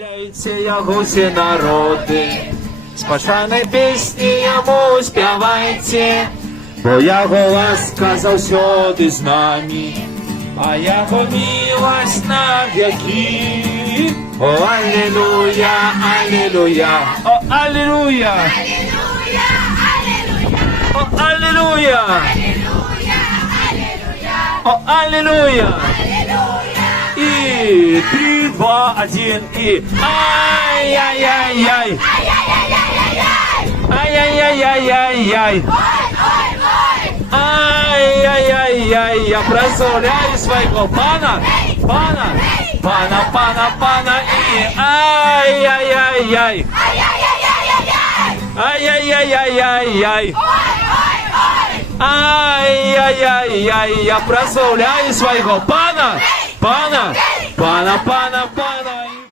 Прославляйте яго все народы, з пашанай песні яму спявайце, бо яго ласка заўсёды з намі, а яго міласць на векі. О, аллилуйя, аллилуйя, о, аллилуйя, о, аллилуйя, о, аллилуйя. И 3, 2, 1 и ай-яй-яй-яй, ай-яй-яй-яй-яй, ай-яй-яй-яй. Я прославляю своего пана и ай-яй-яй-яй, ай-яй-яй-яй-яй, ай-яй-яй-яй. Я прославляю своего пана.